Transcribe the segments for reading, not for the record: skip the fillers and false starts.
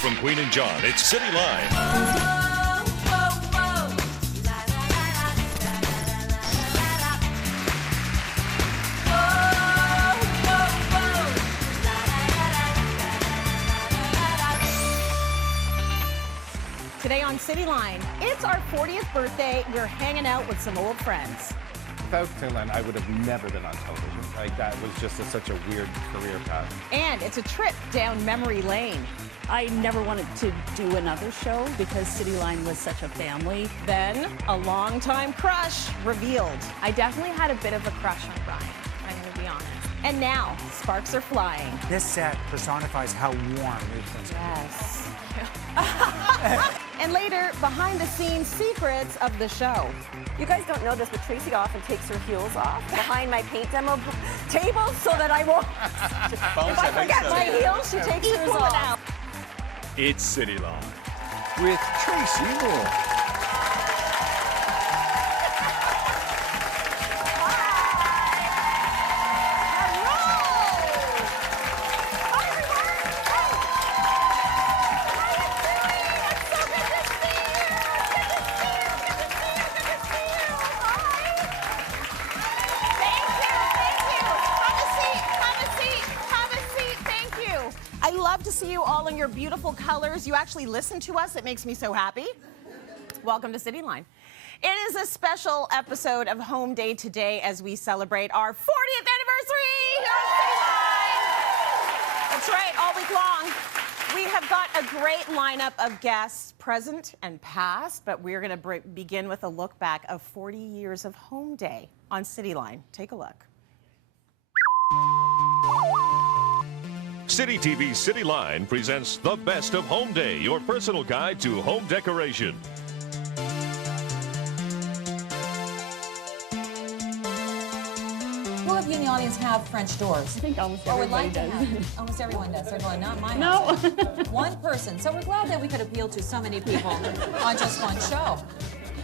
From Queen and John, it's Cityline. Today on Cityline, it's our 40th birthday. We're hanging out with some old friends. Without Cityline, I would have never been on television. Like, that was just such a weird career path. And it's a trip down memory lane. I never wanted to do another show because Cityline was such a family. Then a longtime crush revealed. I definitely had a bit of a crush on Brian, I'm going to be honest. And now sparks are flying. This set personifies how warm we've been. Yes. And later, behind the scenes secrets of the show. You guys don't know this, but Tracy often takes her heels off behind my paint demo table so that I won't. If I forget my heels, she takes hers off. It's Cityline with Tracy Moore. To see you all in your beautiful colors. You actually listen to us. It makes me so happy. Welcome to Cityline. It is a special episode of Home Day today as we celebrate our 40th anniversary here on Cityline. That's right, all week long. We have got a great lineup of guests, present and past, but we're going to begin with a look back of 40 years of Home Day on Cityline. Take a look. City TV's Cityline presents the best of Home Day, your personal guide to home decoration. Who of you in the audience have French doors? I think almost Or would everybody like to does. have? Almost everyone does. They're going, not mine. No. One person. So we're glad that we could appeal to so many people on just one show.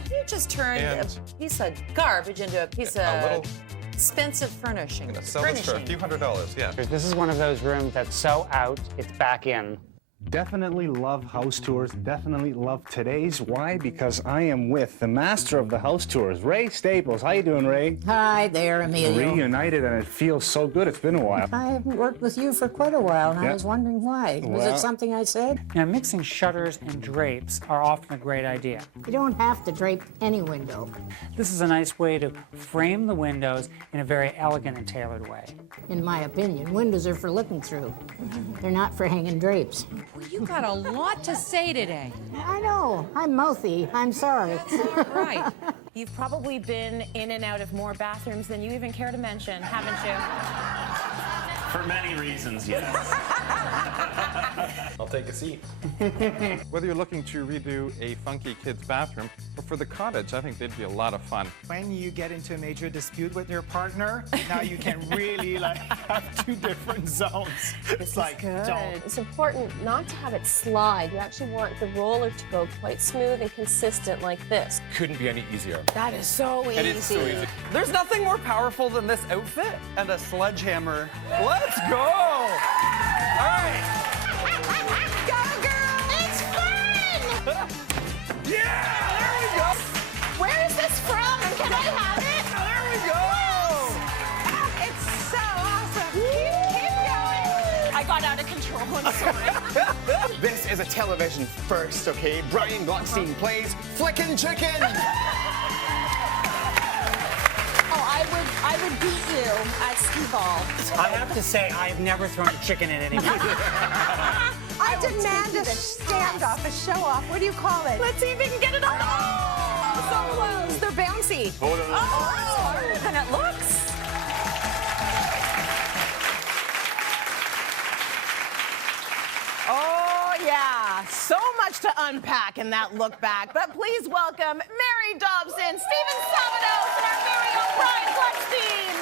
You just turned a piece of garbage into a piece of expensive furnishing. I'm gonna sell this for a few $100s, yeah. This is one of those rooms that's so out, it's back in. Definitely love house tours. Definitely love today's. Why? Because I am with the master of the house tours, Ray Staples. How you doing, Ray? Hi there, Emilio. Reunited, and it feels so good. It's been a while. I haven't worked with you for quite a while, and I was wondering why. Was it something I said? Now, mixing shutters and drapes are often a great idea. You don't have to drape any window. This is a nice way to frame the windows in a very elegant and tailored way. In my opinion, windows are for looking through. They're not for hanging drapes. Well, you got a lot to say today. I know. I'm mouthy. I'm sorry. Right. You've probably been in and out of more bathrooms than you even care to mention, haven't you? For many reasons, yes. I'll take a seat. Whether you're looking to redo a funky kid's bathroom or for the cottage, I think they'd be a lot of fun. When you get into a major dispute with your partner, now you can really have two different zones. It's like, don't. It's important not to have it slide. You actually want the roller to go quite smooth and consistent like this. Couldn't be any easier. That is so easy. It is so easy. There's nothing more powerful than this outfit and a sledgehammer. Let's go! All right. Go, girl! It's fun! Yeah! There we go! Where is this from? Can I have it? There we go! It's so awesome. Keep going. I got out of control. I'm sorry. This is a television first, okay? Brian Gluckstein plays Flickin' Chicken! I would beat you at skee-ball. I have to say, I've never thrown a chicken at anyone. I demand a standoff, a show-off. What do you call it? Let's see if we can get it on. Oh, so close. They're bouncy. Oh, it's harder than it looks. Oh, yeah. So much to unpack in that look back. But please welcome Mary Dobson, Steven Sabados, and our very own Brian Gluckstein.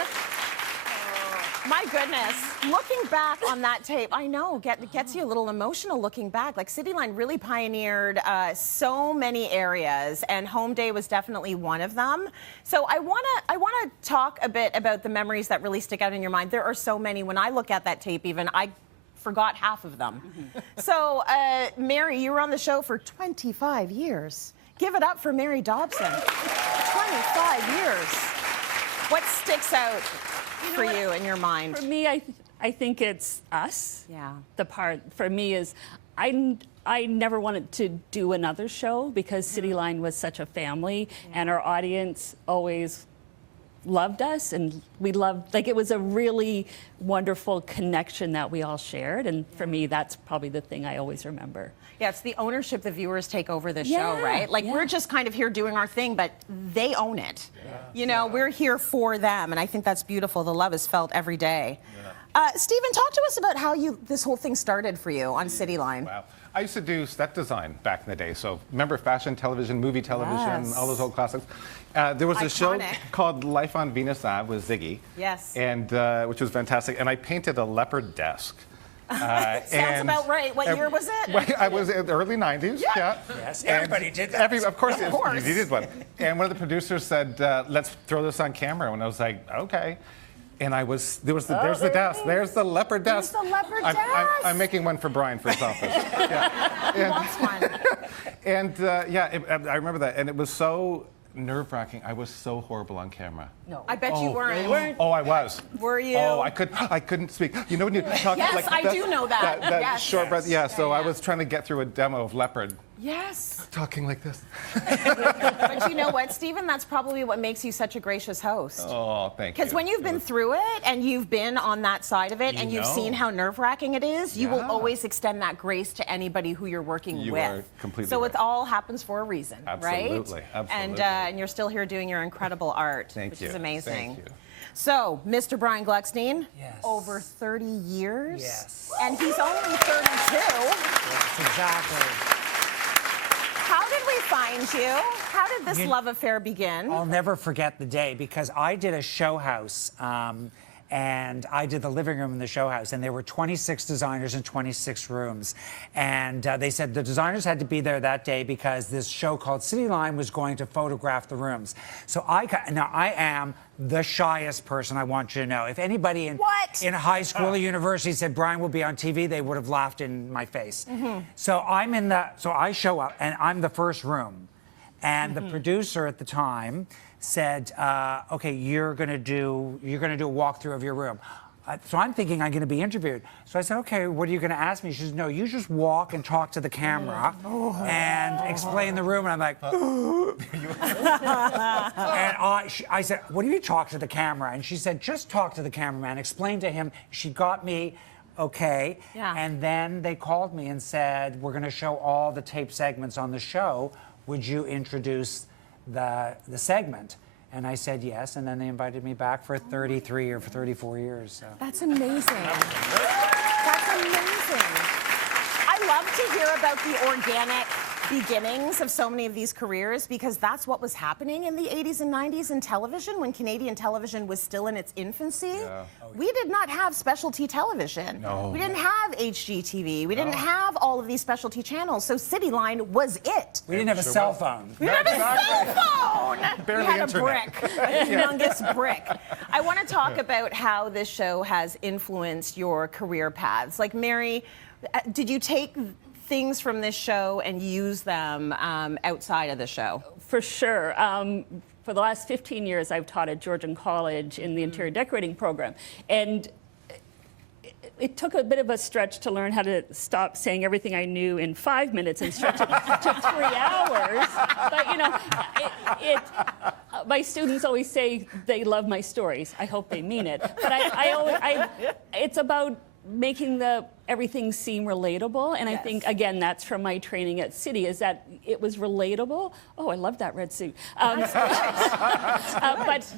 My goodness. Looking back on that tape, I know, gets you a little emotional looking back. Like, Cityline really pioneered so many areas, and Home Day was definitely one of them. So I wanna talk a bit about the memories that really stick out in your mind. There are so many. When I look at that tape even, I forgot half of them. So, Mary, you were on the show for 25 years. Give it up for Mary Dobson. 25 years. What sticks out for you in your mind? For me, I think it's us. Yeah. The part for me is I never wanted to do another show because Cityline was such a family, and our audience always loved us, and we loved, like, it was a really wonderful connection that we all shared, and for me, that's probably the thing I always remember. Yeah, it's the ownership the viewers take over the show, right? Like, we're just kind of here doing our thing, but they own it. You know, we're here for them, and I think that's beautiful. The love is felt every day. Steven, talk to us about how this whole thing started for you on Cityline. Wow. I used to do set design back in the day. So remember fashion television, movie television, all those old classics. There was a show called Life on Venus Ave with Ziggy. Yes. And which was fantastic. And I painted a leopard desk. Sounds about right. What year was it? I was in the early 90s. Yeah. Yes, everybody did that. Of course. You did one. And one of the producers said, let's throw this on camera. And I was like, okay. And there's the desk. There's the leopard desk. There's the leopard desk. I'm making one for Brian for his office. He wants one. And I remember that. And it was so nerve-wracking. I was so horrible on camera. No. I bet you weren't. Oh, I was. Were you? Oh, I couldn't speak. You know when you talk yes, like I do know that. That short breath. Yeah, so I was trying to get through a demo of leopard. Yes. Talking like this. But you know what, Steven? That's probably what makes you such a gracious host. Oh, thank you. Because when you've been through it and you've been on that side of it and you've seen how nerve-wracking it is, you will always extend that grace to anybody who you're working with. You are completely So right. it all happens for a reason, right? Absolutely. And you're still here doing your incredible art, which is amazing. Thank you. So, Mr. Brian Gluckstein, over 30 years. Yes. And he's only 32. Yes, exactly. How did we find you? How did this love affair begin? I'll never forget the day because I did a show house and I did the living room in the show house, and there were 26 designers in 26 rooms. And they said the designers had to be there that day because this show called Cityline was going to photograph the rooms. So now I am the shyest person, I want you to know. If anybody in high school or university said Brian will be on TV, they would have laughed in my face. So I show up and I'm the first room. And the producer at the time said, okay, you're gonna do a walkthrough of your room. So I'm thinking I'm gonna be interviewed. So I said, okay, what are you gonna ask me? She says, no, you just walk and talk to the camera and explain the room. And I'm like, and I said, what do you talk to the camera? And she said, just talk to the cameraman, explain to him. She got me, okay. Yeah. And then they called me and said, we're gonna show all the tape segments on the show. Would you introduce the segment? And I said yes, and then they invited me back for 33 or 34 years. So. That's amazing. That's amazing. I love to hear about the organic beginnings of so many of these careers because that's what was happening in the 80s and 90s in television when Canadian television was still in its infancy. We did not have specialty television. No. We didn't have HGTV. We didn't have all of these specialty channels, so Cityline was it. We didn't have a cell phone. We didn't have a cell phone! Barely we had internet. a brick, a humongous brick. I want to talk about how this show has influenced your career paths. Like, Mary, did you take things from this show and use them outside of the show? For sure. For the last 15 years, I've taught at Georgian College in the interior decorating program. And it took a bit of a stretch to learn how to stop saying everything I knew in 5 minutes and stretch it to 3 hours. But, you know, my students always say they love my stories. I hope they mean it. But it's about making everything seem relatable, and I think, again, that's from my training at City, is that it was relatable. Oh, I love that red suit. But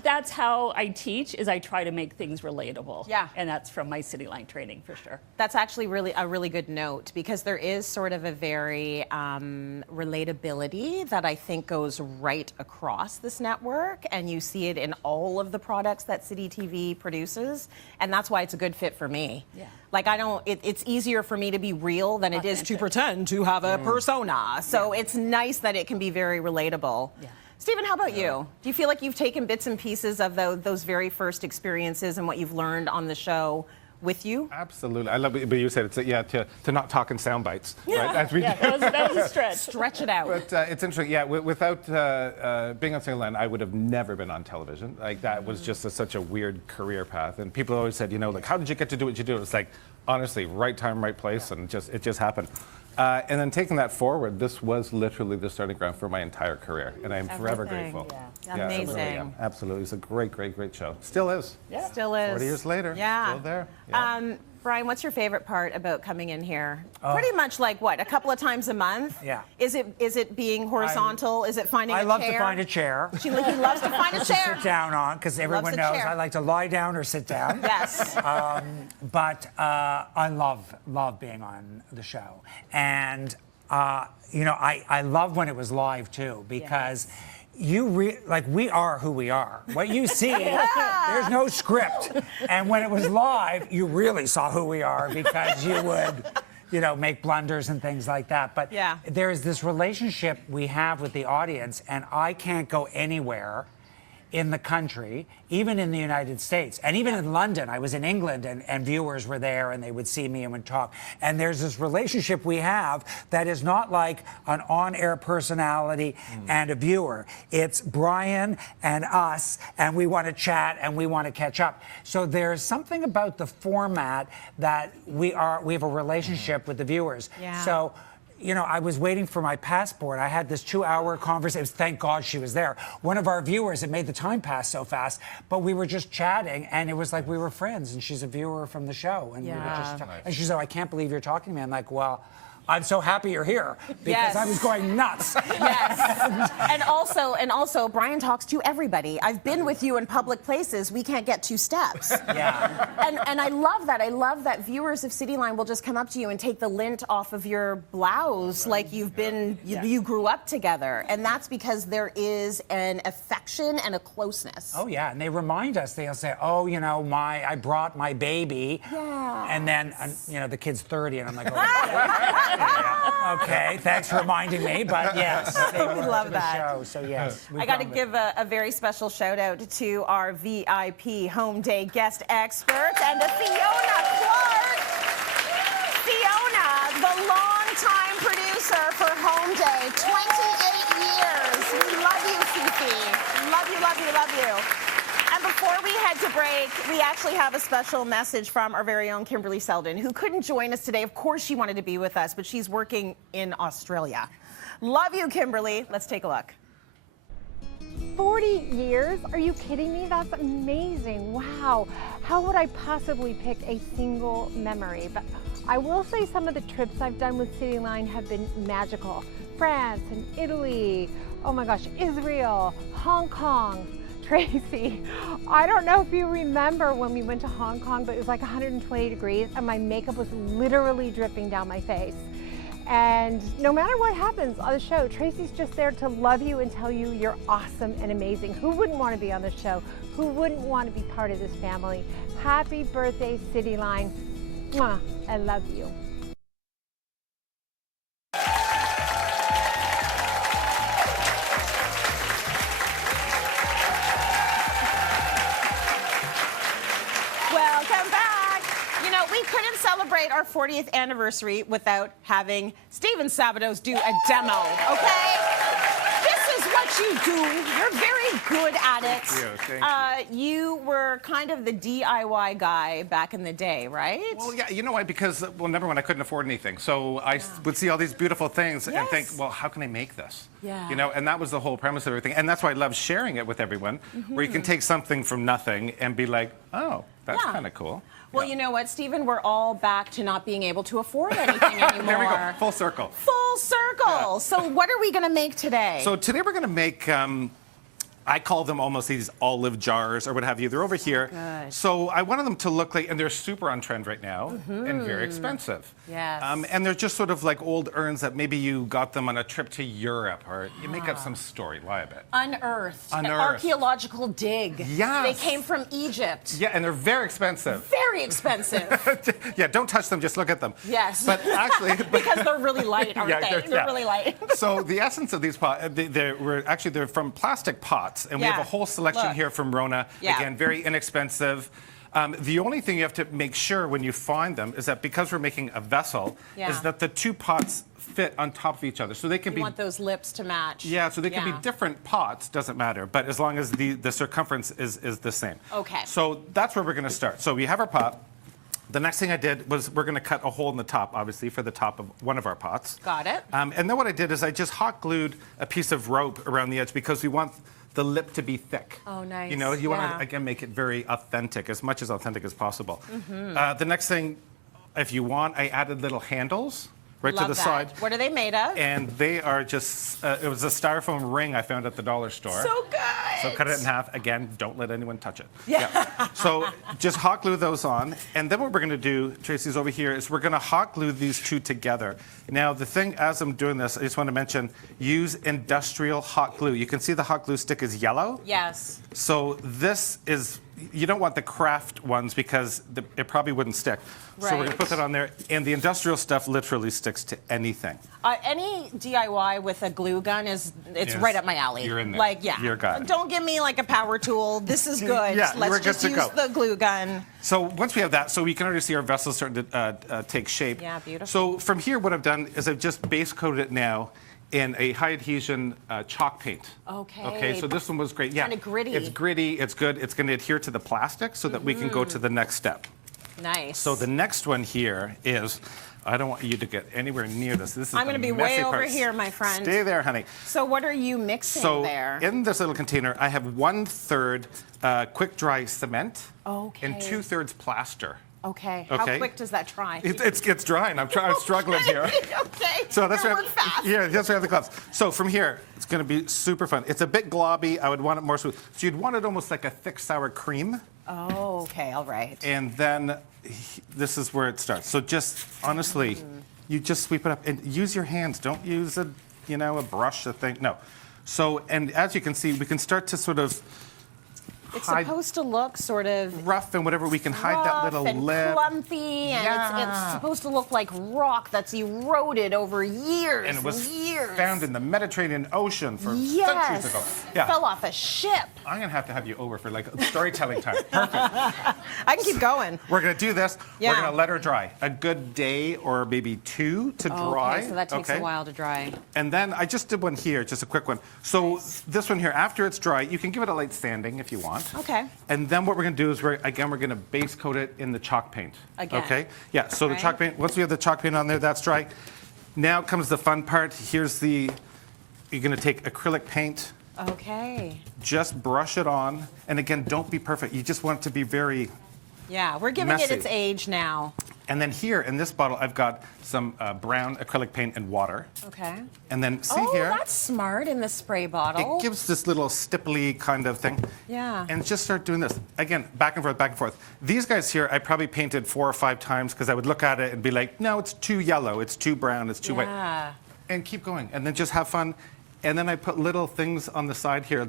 that's how I teach, is I try to make things relatable. Yeah. And that's from my Cityline training, for sure. That's actually a really good note, because there is sort of a very relatability that I think goes right across this network, and you see it in all of the products that City TV produces, and that's why it's a good fit for me. Yeah. Like, it's easier for me to be real than it is to pretend to have a persona. So it's nice that it can be very relatable. Yeah. Steven, how about you? Do you feel like you've taken bits and pieces of those very first experiences and what you've learned on the show with you? Absolutely. I love it, but you said it's, to not talk in sound bites. Yeah. Right? As we do. That was a stretch. Stretch it out. But it's interesting, without being on Cityline, I would have never been on television. Like, that was just such a weird career path. And people always said, like, how did you get to do what you do? It's like, honestly, right time, right place, and it just happened. And then taking that forward, this was literally the starting ground for my entire career, and I'm forever grateful. Yeah. Amazing. Really absolutely. It's a great, great, great show. Still is. Yeah. Still is. 40 years later. Yeah. Still there. Yeah. Brian, what's your favorite part about coming in here? Pretty much like what, a couple of times a month? Yeah. Is it being horizontal? Is it finding a chair? I love to find a chair. He loves to find a chair. To sit down on, because everyone knows I like to lie down or sit down. Yes. But I love being on the show. And, I love when it was live, too, because we are who we are. What you see, there's no script. And when it was live, you really saw who we are because you would, make blunders and things like that. But there's this relationship we have with the audience, and I can't go anywhere in the country, even in the United States, and even in London. I was in England, and viewers were there, and they would see me and would talk. And there's this relationship we have that is not like an on-air personality and a viewer. It's Brian and us, and we want to chat and we want to catch up. So there's something about the format that we have a relationship with the viewers. Yeah. So, I was waiting for my passport. I had this 2-hour conversation. Thank God she was there. One of our viewers, it made the time pass so fast, but we were just chatting, and it was like we were friends, and she's a viewer from the show. And we were just and she said, I can't believe you're talking to me. I'm like, well, I'm so happy you're here because I was going nuts. Yes. and also, Brian talks to everybody. I've been with you in public places. We can't get 2 steps. Yeah. And I love that. I love that viewers of Cityline will just come up to you and take the lint off of your blouse like you've been, you grew up together. And that's because there is an affection and a closeness. Oh, yeah. And they remind us. They'll say, oh, I brought my baby. Yeah. And then, the kid's 30, and I'm like, oh, okay, thanks for reminding me, but yes. We love that. Show, so yes. I got to give a very special shout out to our VIP home day guest expert and to Fiona Clark. Fiona, the longtime producer for Home Day, 28 years. We love you, Fifi. Love you, love you, love you. And before we head to break, we actually have a special message from our very own Kimberly Selden, who couldn't join us today. Of course she wanted to be with us, but she's working in Australia. Love you, Kimberly. Let's take a look. 40 years? Are you kidding me? That's amazing. Wow. How would I possibly pick a single memory? But I will say some of the trips I've done with Cityline have been magical. France and Italy. Oh my gosh, Israel, Hong Kong. Tracy, I don't know if you remember when we went to Hong Kong, but it was like 120 degrees and my makeup was literally dripping down my face. And no matter what happens on the show, Tracy's just there to love you and tell you you're awesome and amazing. Who wouldn't want to be on the show? Who wouldn't want to be part of this family? Happy birthday, Cityline. Mwah, I love you. Celebrate our 40th anniversary without having Steven Sabados do a demo, okay? This is what you do. You're very good at it. Thank you. You were kind of the DIY guy back in the day, right? Well, yeah, you know why? Because, number one, I couldn't afford anything. So I would see all these beautiful things and think, well, how can I make this? Yeah. And that was the whole premise of everything. And that's why I love sharing it with everyone, where you can take something from nothing and be like, oh, that's kind of cool. Well, you know what, Steven? We're all back to not being able to afford anything anymore. There we go. Full circle. Full circle. Yeah. So what are we going to make today? So today we're going to make, I call them almost these olive jars or what have you. They're over here. Good. So I wanted them to look like, and they're super on trend right now and very expensive. Yes. And they're just sort of like old urns that maybe you got them on a trip to Europe or you make up some story. Lie a bit. Unearthed. Unearthed. Archaeological dig. Yes. They came from Egypt. Yeah, and they're very expensive. Very expensive. Yeah, don't touch them, just look at them. Yes. But actually... because they're really light, aren't they? They're really light. So the essence of these pots, they're from plastic pots, and we have a whole selection here from Rona. Again, very inexpensive. The only thing you have to make sure when you find them is that because we're making a vessel, is that the two pots fit on top of each other. So they can You be... want those lips to match. Yeah, so they can be different pots, doesn't matter, but as long as the circumference is the same. Okay. So that's where we're gonna start. So we have our pot. The next thing I did was we're gonna cut a hole in the top, obviously, for the top of one of our pots. Got it. And then what I did is I just hot glued a piece of rope around the edge because we want the lip to be thick. Oh, nice. You know, you want to, again, make it very authentic, as much as authentic as possible. The next thing, if you want, I added little handles right Love to the that. side. What are they made of? And they are just, it was a styrofoam ring I found at the dollar store. So good. So cut it in half. Again, don't let anyone touch it. Yeah. So just hot glue those on. And then what we're going to do, Tracy's over here, is we're going to hot glue these two together. Now, the thing, as I'm doing this, I just want to mention, use industrial hot glue. You can see the hot glue stick is yellow. Yes. So this is, you don't want the craft ones because it probably wouldn't stick. So we're going to put that on there. And the industrial stuff literally sticks to anything. Any DIY with a glue gun it's right up my alley. You're in there. Like, yeah. You're a guy. Don't give me like a power tool. This is good. Yeah, we're Let's good just to use go. the glue gun. So once we have that, so we can already see our vessel starting to take shape. Yeah, beautiful. So from here, what I've done is I've just base coated it now in a high adhesion chalk paint. Okay. Okay, so this one was great. Yeah. Kind of gritty. It's gritty, it's good. It's going to adhere to the plastic so that we can go to the next step. Nice. So the next one here is, I don't want you to get anywhere near this. This is I'm going to be way over here, my friend. Stay there, honey. So what are you mixing there? So in this little container, I have 1/3 quick dry cement and 2/3 plaster. Okay. How quick does that dry? It's drying. I'm struggling here. Okay. So that's why fast. yeah, that's why I have the gloves. So from here, it's going to be super fun. It's a bit globby. I would want it more smooth. So you'd want it almost like a thick sour cream. Oh, okay. All right. And then this is where it starts. So just honestly, you just sweep it up and use your hands. Don't use a brush, a thing. No. So, and as you can see, we can start to sort of It's supposed to look sort of rough and whatever. We can hide that little and lip. clumpy, and it's supposed to look like rock that's eroded over years And it was years. found in the Mediterranean Ocean for centuries ago. Yeah. Fell off a ship. I'm going to have you over for like storytelling time. Perfect. I can keep going. We're going to do this. Yeah. We're going to let her dry. A good day or maybe 2 to dry. Okay, so that takes a while to dry. And then I just did one here, just a quick one. So this one here, after it's dry, you can give it a light sanding if you want. Okay. And then what we're going to do is we're going to base coat it in the chalk paint. Again. Okay? Yeah, so the chalk paint, once we have the chalk paint on there, that's dry. Now comes the fun part. You're going to take acrylic paint. Okay. Just brush it on. And again, don't be perfect. You just want it to be very Yeah, we're giving messy. it its age now. And then here in this bottle, I've got some brown acrylic paint and water. Okay. And then see here. Oh, that's smart in the spray bottle. It gives this little stipply kind of thing. Yeah. And just start doing this. Again, back and forth, back and forth. These guys here, I probably painted 4 or 5 times because I would look at it and be like, no, it's too yellow, it's too brown, it's too white. And keep going. And then just have fun. And then I put little things on the side here.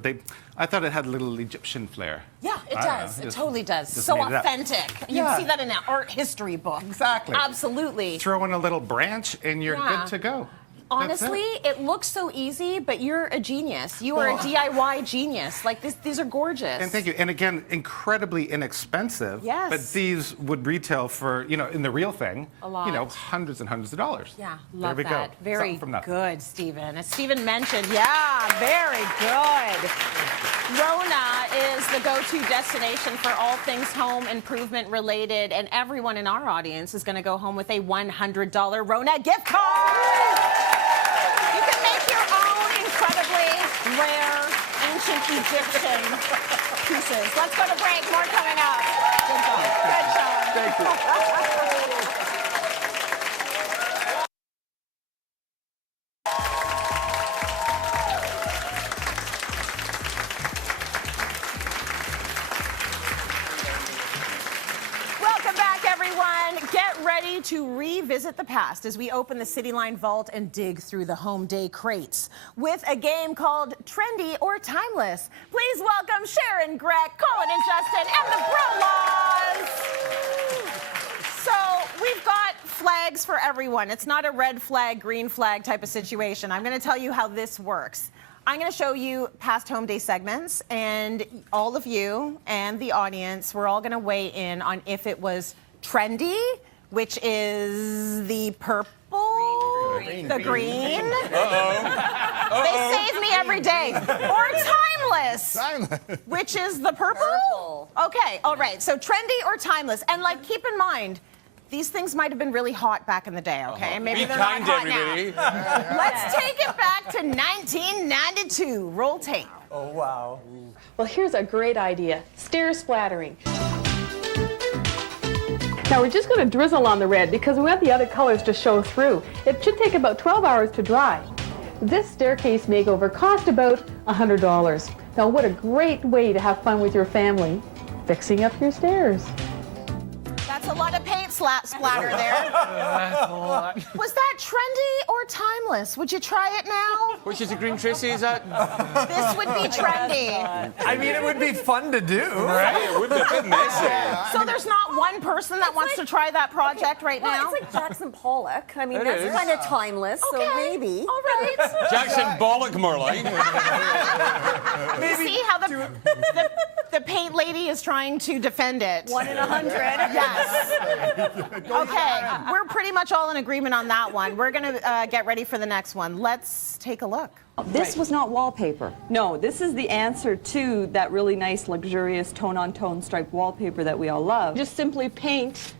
I thought it had a little Egyptian flair. Yeah, it does. It totally does. just So made it up. authentic. Yeah. You'd see that in an art history book. Exactly. Absolutely. Throw in a little branch and you're good to go. Honestly, it looks so easy, but you're a genius. You are a DIY genius. Like these are gorgeous. And thank you. And again, incredibly inexpensive. Yes. But these would retail for, in the real thing, a lot. hundreds and hundreds of dollars. Yeah, love there we that. go. Very Something from nothing. good, Steven. As Steven mentioned, yeah, very good. Rona is the go-to destination for all things home improvement related, and everyone in our audience is going to go home with a $100 Rona gift card. You can make your own incredibly rare ancient Egyptian pieces. Let's go to break. More coming up. Good job. Good job. Thank you. Ready to revisit the past as we open the Cityline vault and dig through the home day crates with a game called Trendy or Timeless. Please welcome Sharon, Greg, Colin and Justin, and the Brolas. So we've got flags for everyone. It's not a red flag, green flag type of situation. I'm going to tell you how this works. I'm going to show you past home day segments, and all of you and the audience, we're all going to weigh in on if it was trendy, which is the purple, the green. They save me every day. Or timeless, which is the purple. Okay, all right. So trendy or timeless, and like keep in mind, these things might have been really hot back in the day, okay? Maybe they're not hot now. Let's take it back to 1992. Roll tape. Oh, wow. Well, here's a great idea. Stair splattering. Now we're just going to drizzle on the red because we want the other colors to show through. It should take about 12 hours to dry. This staircase makeover cost about $100. Now what a great way to have fun with your family, fixing up your stairs. That's a lot of paint splatter there. Was that trendy or timeless? Would you try it now? Which is the green, Tracy? Is that? This would be trendy. I mean, it would be fun to do, Right? It would be a bit messy. So there's not one person that wants to try that project right now? It's like Jackson Pollock. I mean, It that's is. kind of timeless, so maybe. All right. Jackson Bollock, more like. You see how the paint lady is trying to defend it? 1 in 100. Yes. Okay, we're pretty much all in agreement on that one. We're going to get ready for the next one. Let's take a look. This was not wallpaper. No, this is the answer to that really nice, luxurious tone-on-tone striped wallpaper that we all love. Just simply paint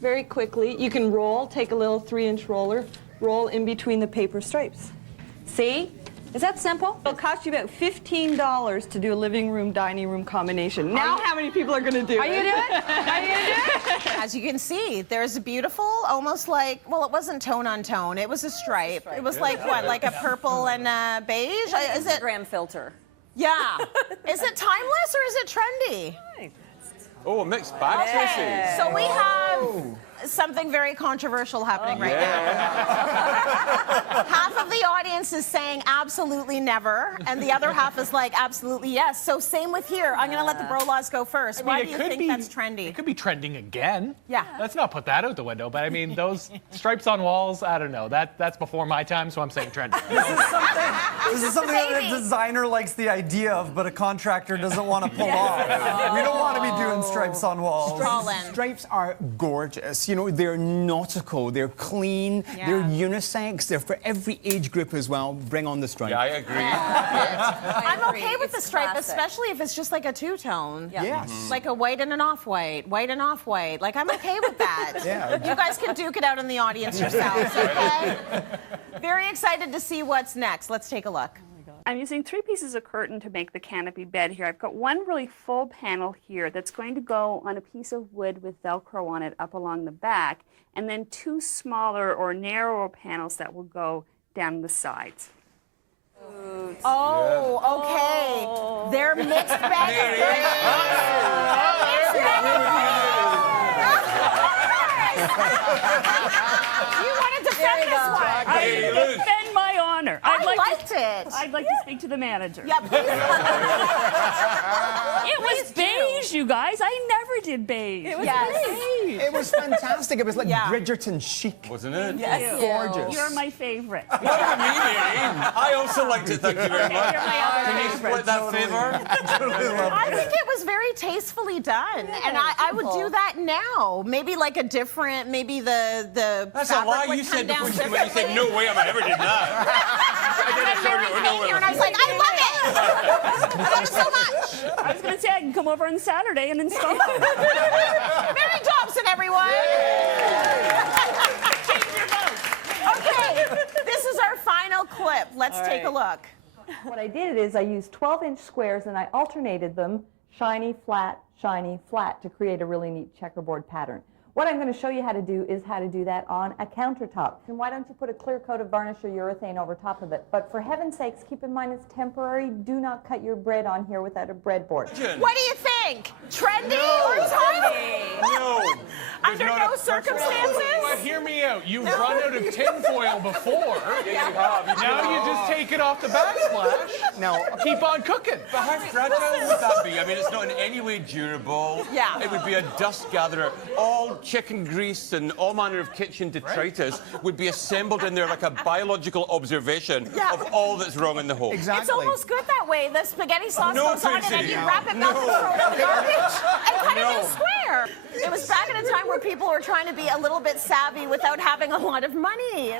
very quickly. You can roll, take a little 3-inch roller, roll in between the paper stripes. See? Is that simple? It'll cost you about $15 to do a living room, dining room combination. Now how many people are going to do it? Are you doing it? Are you going to do it? As you can see, there's a beautiful, almost like, well, it wasn't tone on tone. It was a stripe. It was like what, like a purple and a beige? Is it Instagram filter? Yeah. Is it timeless or is it trendy? Oh, a mixed bag, Tracy. So we have something very controversial happening right now. Half of the audience is saying absolutely never, and the other half is like absolutely yes. So same with here. I'm going to let the bro-laws go first. I mean, Why do you think that's trendy? It could be trending again. Yeah. Let's not put that out the window. But I mean, those stripes on walls, I don't know. That's before my time, so I'm saying trendy. This is something that a designer likes the idea of, but a contractor doesn't want to pull off. We don't want to be doing stripes on walls. Stripes are gorgeous. You know, they're nautical, they're clean, they're unisex, they're for every age group as well. Bring on the stripe. Yeah, I agree. I'm okay with the stripe, especially if it's just like a two-tone. Yes. Like a white and an off-white, white and off-white. Like, I'm okay with that. You guys can duke it out in the audience yourselves, okay? Very excited to see what's next. Let's take a look. I'm using 3 pieces of curtain to make the canopy bed here. I've got one really full panel here that's going to go on a piece of wood with Velcro on it up along the back, and then 2 smaller or narrower panels that will go down the sides. Oh, okay. They're mixed bag of You want to defend this one? I defend my honor. I liked it. I'd like to speak to the manager. Yeah, please. It was beige, you guys. I never did beige. It was beige. It was fantastic. It was like Bridgerton chic. Wasn't it? Yes. Gorgeous. You're my favorite. What do you mean, Mary? I also liked it, thank you very much. You're my other Can you favorite. split that favor? I think it was very tastefully done, and I would do that now. Maybe like a different, maybe the That's a fabric lie would you come said down before you said, no way am I ever did that. And I was like, I love it. I love it so much. I was going to say I can come over on Saturday and install it. Mary Dobson, everyone. Change your vote. Okay, this is our final clip. Let's take a look. What I did is I used 12-inch squares and I alternated them, shiny, flat, to create a really neat checkerboard pattern. What I'm going to show you how to do is how to do that on a countertop. And why don't you put a clear coat of varnish or urethane over top of it? But for heaven's sakes, keep in mind it's temporary. Do not cut your bread on here without a breadboard. What do you think? Trendy or timeless? No. Under no circumstances? Well, hear me out. You've run out of tinfoil before. Yeah, you have. Now you just take it off the backsplash. Now, keep on cooking. But how fragile would that be? I mean, it's not in any way durable. Yeah. It would be a dust gatherer. All chicken grease and all manner of kitchen detritus would be assembled in there like a biological observation of all that's wrong in the home. It's almost good that way. The spaghetti sauce goes on it and you wrap it back No. and throw it in the garbage and cut it No. in square. It was back at a time where people were trying to be a little bit savvy without having a lot of money.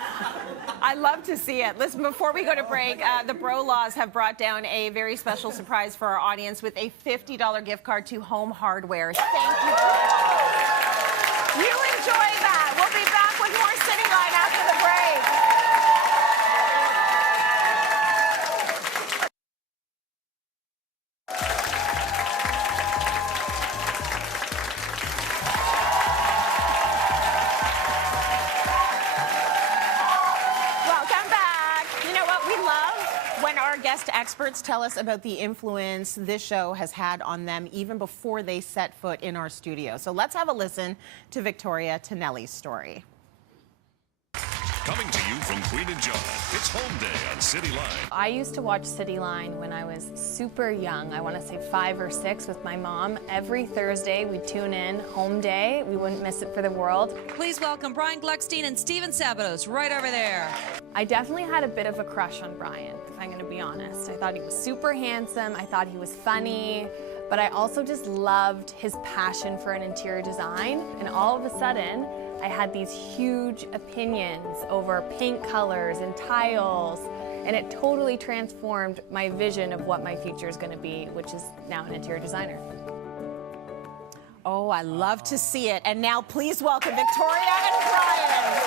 I love to see it. Listen, before we go to break, the Bro Laws have brought down a very special surprise for our audience with a $50 gift card to Home Hardware. Thank you. You enjoy that. We'll be back with more Cityline after the break. Guest experts tell us about the influence this show has had on them even before they set foot in our studio. So let's have a listen to Victoria Tonelli's story. Coming to you from Queen and John, it's Home Day on Cityline. I used to watch Cityline when I was super young. I want to say 5 or 6 with my mom. Every Thursday we'd tune in, Home Day. We wouldn't miss it for the world. Please welcome Brian Gluckstein and Steven Sabados right over there. I definitely had a bit of a crush on Brian, if I'm going to be honest. I thought he was super handsome. I thought he was funny. But I also just loved his passion for an interior design. And all of a sudden, I had these huge opinions over paint colors and tiles, and it totally transformed my vision of what my future is going to be, which is now an interior designer. Oh, I love to see it. And now please welcome Victoria and Brian.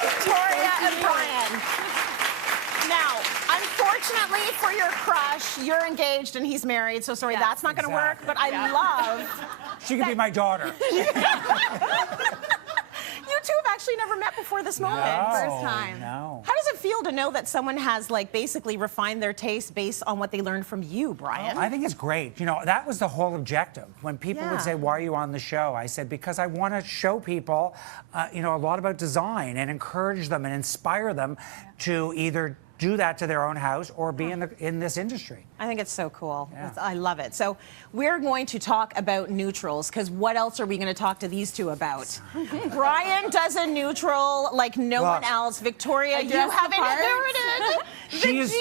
Victoria and Brian. Now, unfortunately for your crush, you're engaged and he's married, so sorry, that's not going to work, but I love... She could be my daughter. You two have actually never met before this moment. First time. No. How does it feel to know that someone has basically refined their taste based on what they learned from you, Brian? I think it's great. You know, that was the whole objective. When people would say, why are you on the show? I said, because I want to show people, a lot about design and encourage them and inspire them to either do that to their own house or be in this industry. I think it's so cool. Yeah. I love it. So we're going to talk about neutrals, because what else are we going to talk to these two about? Brian does a neutral like no one else. Victoria, you have it. There it is.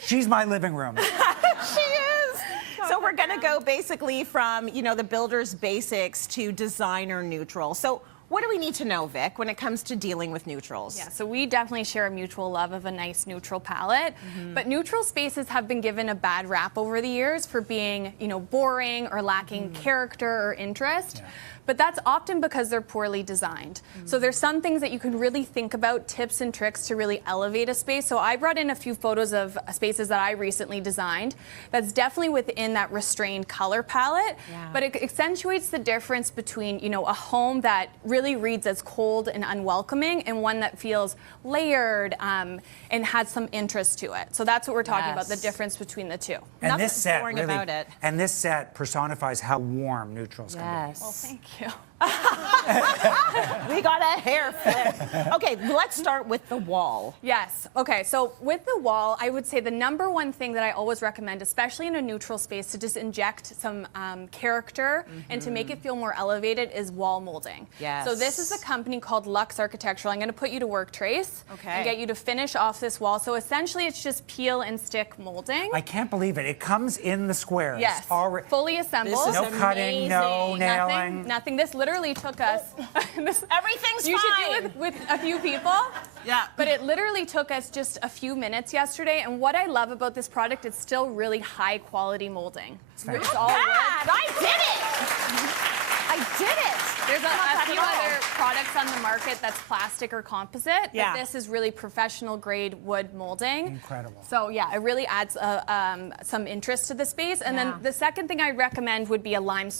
She's my living room. She is. So we're going to go basically from, the builder's basics to designer neutral. So what do we need to know, Vic, when it comes to dealing with neutrals? Yeah, so we definitely share a mutual love of a nice neutral palette, but neutral spaces have been given a bad rap over the years for being, boring or lacking character or interest. But that's often because they're poorly designed. So there's some things that you can really think about, tips and tricks to really elevate a space. So I brought in a few photos of spaces that I recently designed that's definitely within that restrained color palette, but it accentuates the difference between, a home that really reads as cold and unwelcoming and one that feels layered and has some interest to it. So that's what we're talking about, the difference between the two. And Nothing this set boring really, about it. and this set personifies how warm neutrals can be. Well, thank you. We got a hair flip. Okay, let's start with the wall. Yes. Okay, so with the wall, I would say the number one thing that I always recommend, especially in a neutral space, to just inject some character and to make it feel more elevated is wall molding. Yes. So this is a company called Lux Architectural. I'm going to put you to work, Trace, and get you to finish off this wall. So essentially, it's just peel and stick molding. I can't believe it. It comes in the squares. Yes. Fully assembled. This is no cutting, no nailing. Nothing. This literally took us. Everything's you fine. should do it with a few people. Yeah. But it literally took us just a few minutes yesterday. And what I love about this product, it's still really high quality molding. It's all wood. I did it. I did it. There's a few other products on the market that's plastic or composite, but this is really professional grade wood molding. Incredible. So yeah, it really adds some interest to the space. And then the second thing I recommend would be a lime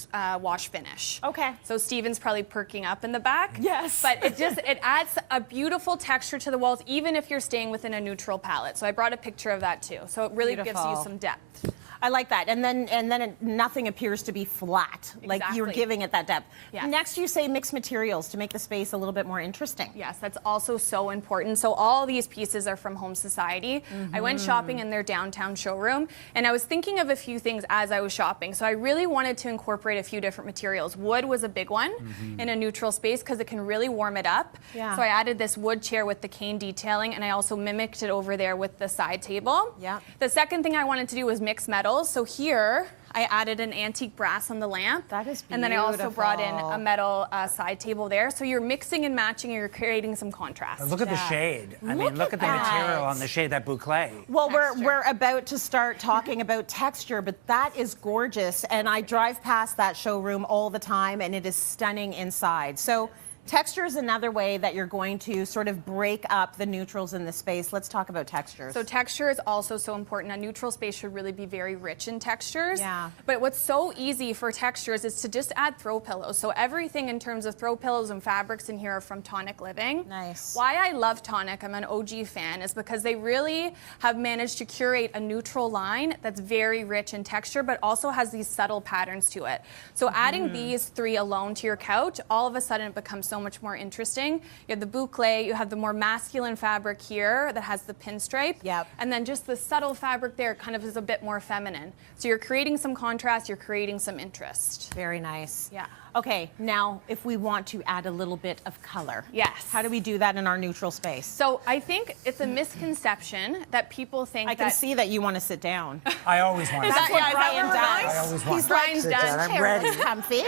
wash finish. Okay. So Steven's probably perking up in the back. Yes. But it adds a beautiful texture to the walls, even if you're staying within a neutral palette. So I brought a picture of that too. So it really gives you some depth. I like that. And then nothing appears to be flat. Like you're giving it that depth. Yes. Next, you say mix materials to make the space a little bit more interesting. Yes, that's also so important. So all these pieces are from Home Society. I went shopping in their downtown showroom, and I was thinking of a few things as I was shopping. So I really wanted to incorporate a few different materials. Wood was a big one in a neutral space because it can really warm it up. Yeah. So I added this wood chair with the cane detailing, and I also mimicked it over there with the side table. Yeah. The second thing I wanted to do was mix metals. So here, I added an antique brass on the lamp. That is beautiful. And then I also brought in a metal side table there. So you're mixing and matching, and you're creating some contrast. Look at the shade. I mean, look at the material on the shade, that boucle. Well, we're about to start talking about texture, but that is gorgeous. And I drive past that showroom all the time, and it is stunning inside. So texture is another way that you're going to sort of break up the neutrals in the space. Let's talk about textures. So texture is also so important. A neutral space should really be very rich in textures. Yeah. But what's so easy for textures is to just add throw pillows. So everything in terms of throw pillows and fabrics in here are from Tonic Living. Nice. Why I love Tonic, I'm an OG fan, is because they really have managed to curate a neutral line that's very rich in texture, but also has these subtle patterns to it. So adding these three alone to your couch, all of a sudden it becomes so much more interesting. You have the boucle, you have the more masculine fabric here that has the pinstripe, and then just the subtle fabric there kind of is a bit more feminine. So you're creating some contrast, you're creating some interest. Very nice. Yeah. Okay, now if we want to add a little bit of color. Yes. How do we do that in our neutral space? So I think it's a misconception that people think I can see that you want to sit down. I always want to That's sit what down. Brian does. I always want He's to like, sit down. I'm chair ready. looks comfy.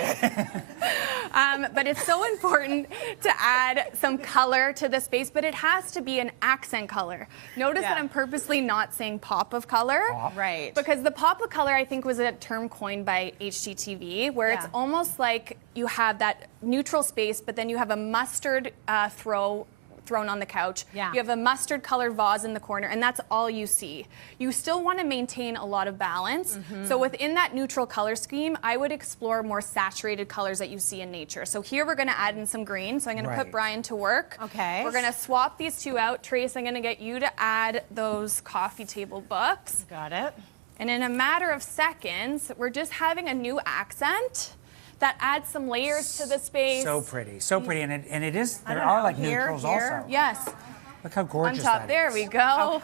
But it's so important to add some color to the space, but it has to be an accent color. Notice that I'm purposely not saying pop of color. Right. Because the pop of color, I think, was a term coined by HGTV, where it's almost like you have that neutral space, but then you have a mustard thrown on the couch. Yeah. You have a mustard colored vase in the corner, and that's all you see. You still want to maintain a lot of balance. So within that neutral color scheme, I would explore more saturated colors that you see in nature. So here we're going to add in some green. So I'm going to put Brian to work. Okay. We're going to swap these two out. Trace, I'm going to get you to add those coffee table books. Got it. And in a matter of seconds, we're just having a new accent that adds some layers to the space. So pretty, and it is. There are like neutrals also. Yes. Look how gorgeous On top, that there is. we go.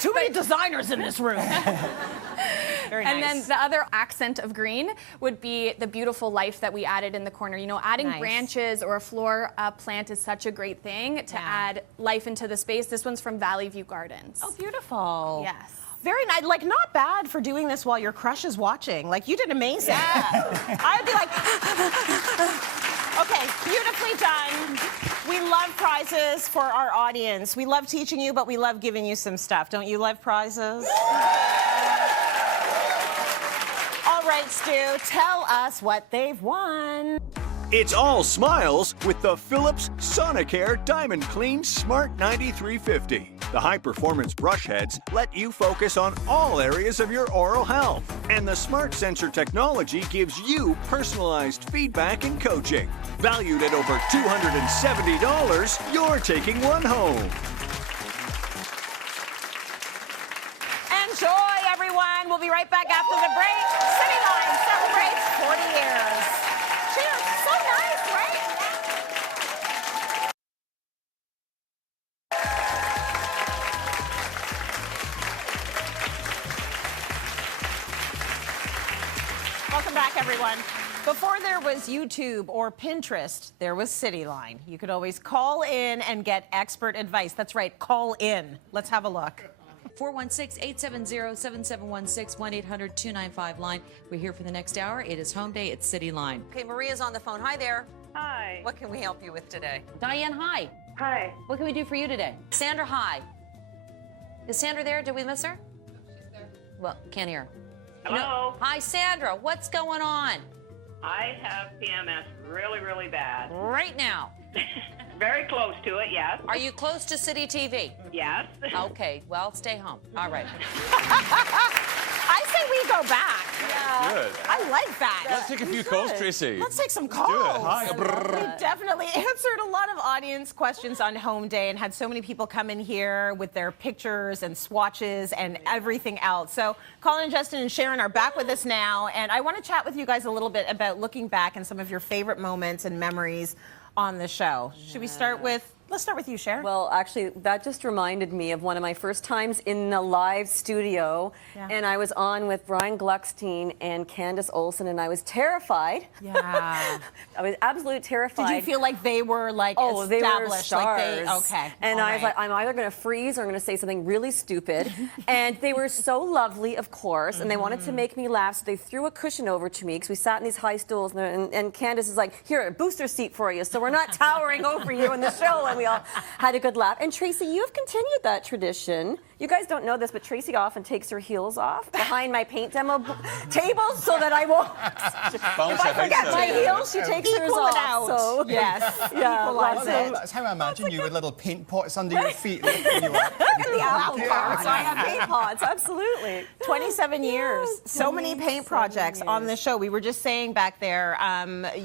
Too many designers in this room. Very nice. And then the other accent of green would be the beautiful life that we added in the corner. You know, adding branches or a floor plant is such a great thing to add life into the space. This one's from Valley View Gardens. Oh, beautiful. Yes. Very nice. Like, not bad for doing this while your crush is watching. Like, you did amazing. Yeah. I'd be like, okay, beautifully done. We love prizes for our audience. We love teaching you, but we love giving you some stuff. Don't you love prizes? All right, Stu, tell us what they've won. It's all smiles with the Philips Sonicare Diamond Clean Smart 9350. The high-performance brush heads let you focus on all areas of your oral health. And the smart sensor technology gives you personalized feedback and coaching. Valued at over $270, you're taking one home. Enjoy, everyone. We'll be right back after the break. Cityline celebrates 40 years. Cheers. So nice, right? Welcome back, everyone. Before there was YouTube or Pinterest, there was Cityline. You could always call in and get expert advice. That's right, call in. Let's have a look. 416-870-7716, 1-800-295-LINE. We're here for the next hour. It is home day at Cityline. Okay, Maria's on the phone. Hi there. Hi. What can we help you with today? Diane, hi. Hi. What can we do for you today? Sandra, hi. Is Sandra there? Did we miss her? She's there. Well, can't hear. Hello. Hi, Sandra. What's going on? I have PMS really, really bad. Right now. Very close to it, yes. Are you close to City TV? Yes. Okay, well, stay home. All right. I I say we go back. Yeah. Good. I like that. Let's take a few calls, Tracy. Let's take some calls. Do it. Hi. We definitely answered a lot of audience questions on home day and had so many people come in here with their pictures and swatches and everything else. So Colin and Justin and Sharon are back with us now, and I want to chat with you guys a little bit about looking back and some of your favorite moments and memories on the show. Should we start with... Let's start with you, Sharon. Well, actually, that just reminded me of one of my first times in a live studio. Yeah. And I was on with Brian Gluckstein and Candace Olsen, and I was terrified. Yeah. I was absolutely terrified. Did you feel like they were like established? They were stars. Like okay. And I was like, I'm either going to freeze or I'm going to say something really stupid. And they were so lovely, of course, and they wanted to make me laugh, so they threw a cushion over to me because we sat in these high stools, and Candace is like, here, a booster seat for you, so we're not towering over you in the show. And we all had a good laugh. And Tracy, you've continued that tradition. You guys don't know this, but Tracy often takes her heels off behind my paint demo table so that I won't. If I forget my heels, she takes hers off. So yes, yeah, That's how I imagine you with little paint pots under your feet. Lifting you up. Look at the apple cart. I have paint pots, absolutely. 27 years, so many paint projects on the show. We were just saying back there,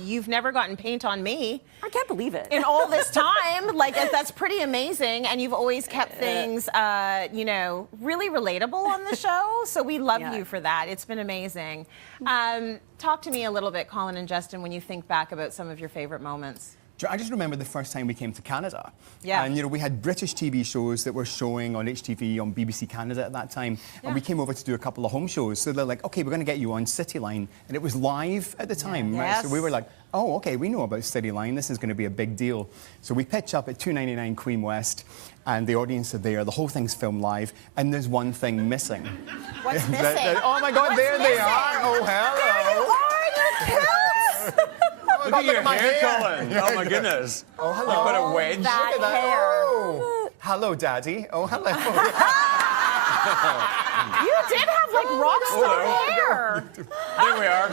you've never gotten paint on me. I can't believe it. In all this time, like that's pretty amazing, and you've always kept things, you know, really relatable on the show. So we love you for that. It's been amazing. Talk to me a little bit, Colin and Justin, when you think back about some of your favorite moments. I just remember the first time we came to Canada. Yeah. And, you know, we had British TV shows that were showing on HTV, on BBC Canada at that time. Yeah. And we came over to do a couple of home shows. So they're like, okay, we're going to get you on Cityline. And it was live at the time. Yeah. Right? So we were like, oh, okay, we know about Cityline. This is going to be a big deal. So we pitch up at 299 Queen West. And the audience are there. The whole thing's filmed live. And there's one thing missing. What's missing? Oh, my God, there they are. Oh, hello. There you are, your kilts. Look at your hair, Colin. Oh, my goodness. Oh, hello. You've got a wedge. Look at that. hair. Oh. Hello, Daddy. Oh, hello. You did have like rock star hair. There we are.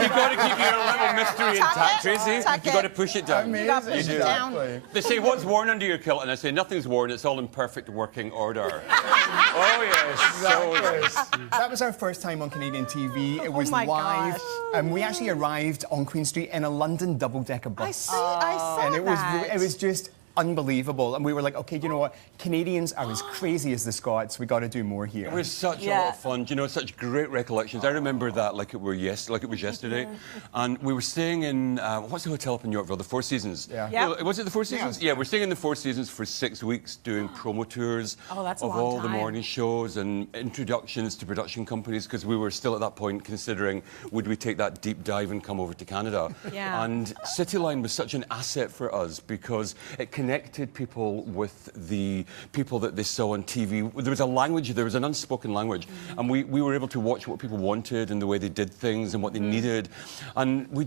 You've got to keep your little mystery intact, Tracy. You've got to push it down. You got to push it down. They say, what's worn under your kilt? And I say, nothing's worn. It's all in perfect working order. Oh, yes. So yes. That was our first time on Canadian TV. It was live. Gosh. And we actually arrived on Queen Street in a London double-decker bus. I saw and that. it was just unbelievable. And we were like, okay, you know what? Canadians are as crazy as the Scots. We got to do more here. It was such a lot of fun. You know, such great recollections. I remember that like it was yesterday. And we were staying in what's the hotel up in Yorkville? The Four Seasons. Yeah. Was it the Four Seasons? Yeah. We're staying in the Four Seasons for 6 weeks, doing promo tours that's a of long all the time. morning shows and introductions to production companies, because we were still at that point considering would we take that deep dive and come over to Canada. Yeah. And Cityline was such an asset for us because it connected people with the people that they saw on TV. There was a language, there was an unspoken language, and we were able to watch what people wanted and the way they did things and what they needed, and we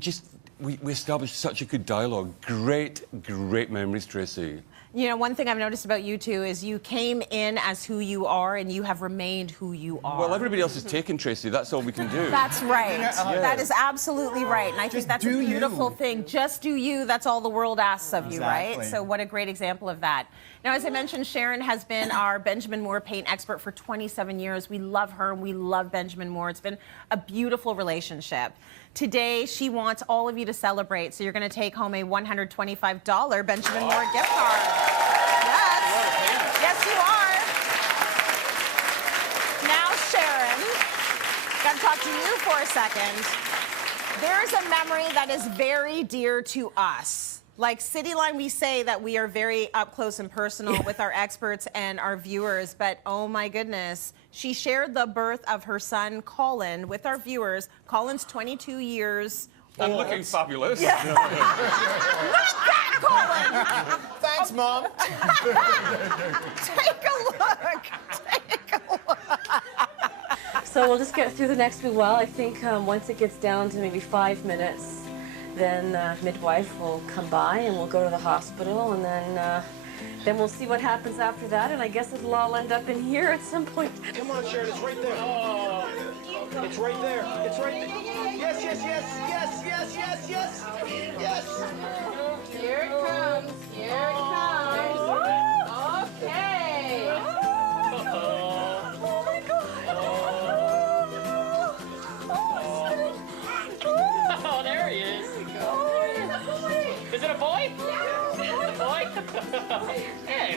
established such a good dialogue. Great memories, Tracy. You know, one thing I've noticed about you two is you came in as who you are and you have remained who you are. Well, everybody else is taken, Tracy. That's all we can do. That's right. That is absolutely right. And I think that's a beautiful thing. Just do you. That's all the world asks of you, right? So what a great example of that. Now, as I mentioned, Sharon has been our Benjamin Moore paint expert for 27 years. We love her and we love Benjamin Moore. It's been a beautiful relationship. Today, she wants all of you to celebrate, so you're going to take home a $125 Benjamin Moore gift card. Yes, you are. Now, Sharon, got to talk to you for a second. There's a memory that is very dear to us. Like Cityline, we say that we are very up close and personal with our experts and our viewers, but oh my goodness, she shared the birth of her son, Colin, with our viewers. Colin's 22 years old. I'm looking fabulous. Yeah. Not that, Colin! Thanks, Mom. Take a look. Take a look. So we'll just get through the next wee while. I think once it gets down to maybe 5 minutes, then midwife will come by and we'll go to the hospital, and then we'll see what happens after that, and I guess it'll all end up in here at some point. Come on, Sharon, it's right there. Oh, it's right there. It's right there. Yes, yes, yes, yes, yes, yes, yes. Yes. Here it comes. Here it comes. Okay. Oh my God.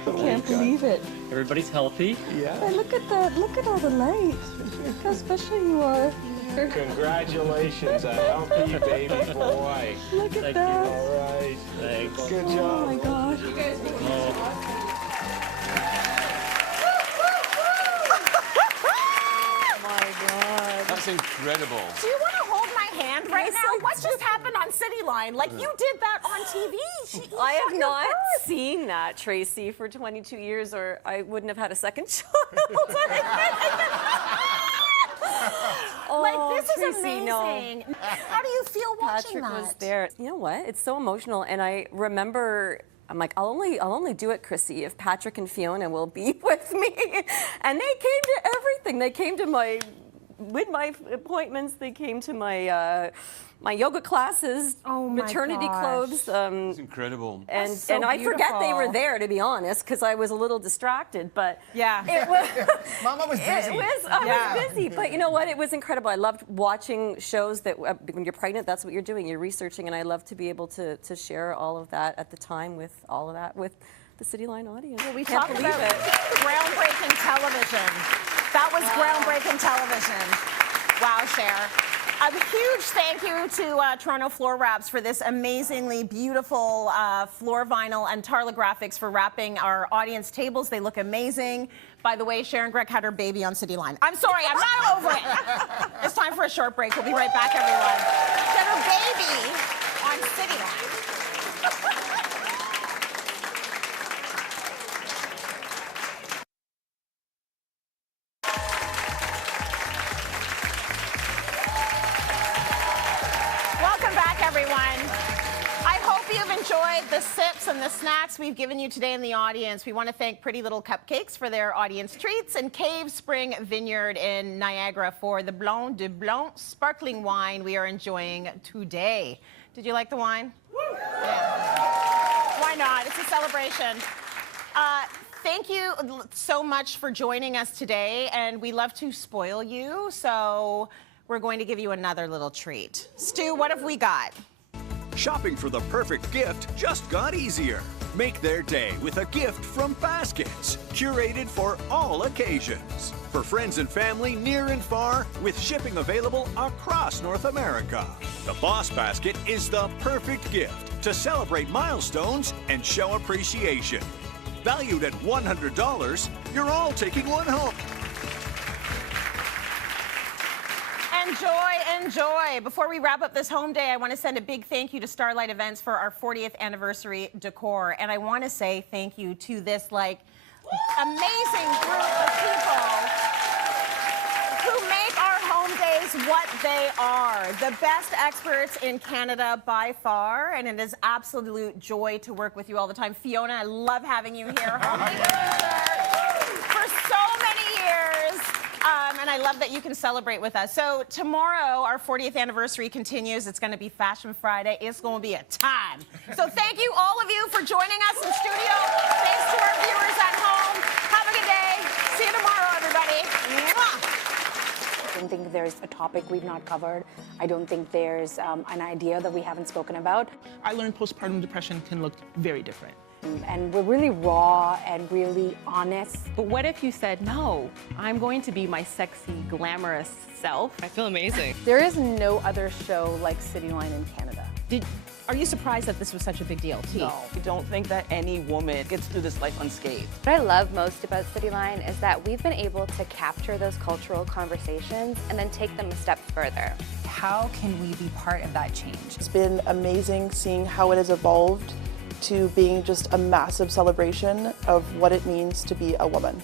Can't believe it. Everybody's healthy. Hey, look at that. Look at all the light. Look how special you are. Congratulations, a healthy baby boy. Look at that. All right. Thanks. Good Oh job. my gosh. That's incredible. Do you want to hold my hand right now? What just happened on Cityline? Like, you did that on TV. I have not seen that, Tracy, for 22 years, or I wouldn't have had a second child. Like, this is Tracy, amazing. no. How do you feel watching Patrick that? was there. You know what? It's so emotional, and I remember. I'm like, I'll only do it, Chrissy, if Patrick and Fiona will be with me. And they came to everything. They came to my appointments. They came to my my yoga classes, maternity clothes. It's incredible. And so I forget they were beautiful. there, to be honest, because I was a little distracted. But yeah, it was. Mama was busy. I was busy, but you know what? It was incredible. I loved watching shows that when you're pregnant, that's what you're doing. You're researching, and I love to be able to share all of that at the time with all of that with the Cityline audience. Well, we Can't talked believe about groundbreaking television. That was groundbreaking television. Wow, Cher. A huge thank you to Toronto Floor Wraps for this amazingly beautiful floor vinyl and Tarla graphics for wrapping our audience tables. They look amazing. By the way, Sharon Gregg had her baby on Cityline. I'm sorry, I'm not over it. It's time for a short break. We'll be right back, everyone. She had her baby on Cityline. The sips and the snacks we've given you today in the audience. We want to thank Pretty Little Cupcakes for their audience treats and Cave Spring Vineyard in Niagara for the Blanc de Blanc sparkling wine we are enjoying today. Did you like the wine? Yeah. Why not? It's a celebration. Thank you so much for joining us today, and we love to spoil you, so we're going to give you another little treat. Stu, what have we got? Shopping for the perfect gift just got easier. Make their day with a gift from Baskets, curated for all occasions. For friends and family near and far, with shipping available across North America. The Boss Basket is the perfect gift to celebrate milestones and show appreciation. Valued at $100, you're all taking one home. Enjoy, enjoy. Before we wrap up this home day, I want to send a big thank you to Starlight Events for our 40th anniversary decor. And I want to say thank you to this, amazing group of people who make our home days what they are. The best experts in Canada by far, and it is absolute joy to work with you all the time. Fiona, I love having you here. Home day for so many years. And I love that you can celebrate with us. So tomorrow, our 40th anniversary continues. It's going to be Fashion Friday. It's going to be a time. So thank you, all of you, for joining us in studio. Thanks to our viewers at home. Have a good day. See you tomorrow, everybody. Mwah. I don't think there's a topic we've not covered. I don't think there's an idea that we haven't spoken about. I learned postpartum depression can look very different. And we're really raw and really honest. But what if you said, no, I'm going to be my sexy, glamorous self? I feel amazing. There is no other show like Cityline in Canada. Are you surprised that this was such a big deal, T? No, I don't think that any woman gets through this life unscathed. What I love most about Cityline is that we've been able to capture those cultural conversations and then take them a step further. How can we be part of that change? It's been amazing seeing how it has evolved to being just a massive celebration of what it means to be a woman.